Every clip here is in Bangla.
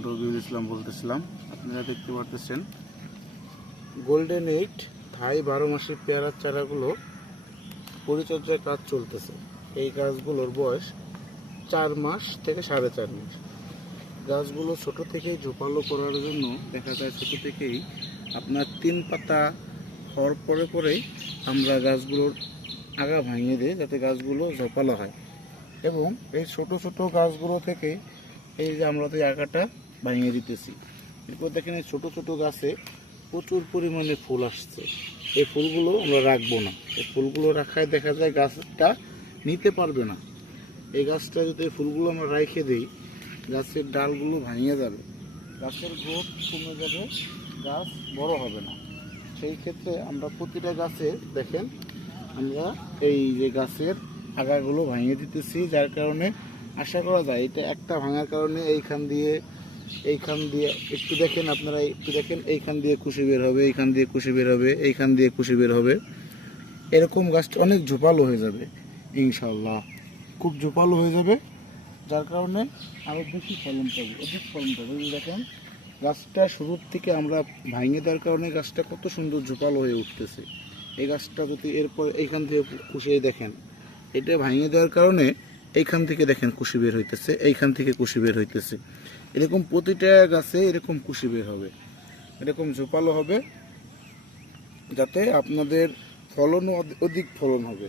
রবিউল ইসলাম বলতেছিলাম। আপনারা দেখতে পারতেছেন গোল্ডেন 8 থাই 12 মাসের পেয়ারার চারাগুলো পরিচর্যার কাজ চলতেছে। এই গাছগুলোর বয়স 4 মাস থেকে 4.5 মাস। গাছগুলো ছোট থেকেই ঝোপালো করার জন্য দেখা যায় ছোট থেকেই আপনার 3 পাতা হওয়ার পরে পরেই আমরা গাছগুলোর আগা ভাঙিয়ে দিই, যাতে গাছগুলো ঝোপালো হয়। এবং এই ছোট ছোট গাছগুলো থেকে এই যে আমরা তো আগাটা ভাঙিয়ে দিতেছি, এরপর দেখেন এই ছোটো ছোটো গাছে প্রচুর পরিমাণে ফুল আসছে। এই ফুলগুলো আমরা রাখবো না, এই ফুলগুলো রাখায় দেখা যায় গাছটা নিতে পারবে না। এই গাছটা যদি এই ফুলগুলো আমরা রেখে দিই, গাছের ডালগুলো ভাঙিয়ে যাবে, গাছের গ্রোথ কমে যাবে, গাছ বড় হবে না। সেই ক্ষেত্রে আমরা প্রতিটা গাছে দেখেন আমরা এই যে গাছের আগাগুলো ভাঙিয়ে দিতেছি, যার কারণে আশা করা যায় এটা একটা ভাঙার কারণে এইখান দিয়ে একটু দেখেন, আপনারা একটু দেখেন, এইখান দিয়ে কুশি বের হবে, এইখান দিয়ে কুশি বের হবে, এইখান দিয়ে কুশি বের হবে। এরকম গাছটা অনেক ঝোপালো হয়ে যাবে ইনশাল্লাহ, খুব ঝোপালো হয়ে যাবে, যার কারণে আরও বেশি ফলন পাবো, অধিক ফলন পাবো। দেখেন গাছটা শুরুর থেকে আমরা ভাঙিয়ে দেওয়ার কারণে গাছটা কত সুন্দর ঝোপালো হয়ে উঠতেছে। এই গাছটা যদি এরপর এইখান থেকে কুশিয়ে দেখেন, এটা ভাঙিয়ে দেওয়ার কারণে এইখান থেকে দেখেন কুশি বের হইতেছে, এইখান থেকে কুশি বের হইতেছে। এরকম প্রতিটা গাছে এরকম কুশি বের হবে, এরকম ঝোপালো হবে, যাতে আপনাদের ফলনও অধিক ফলন হবে।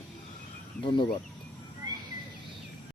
ধন্যবাদ।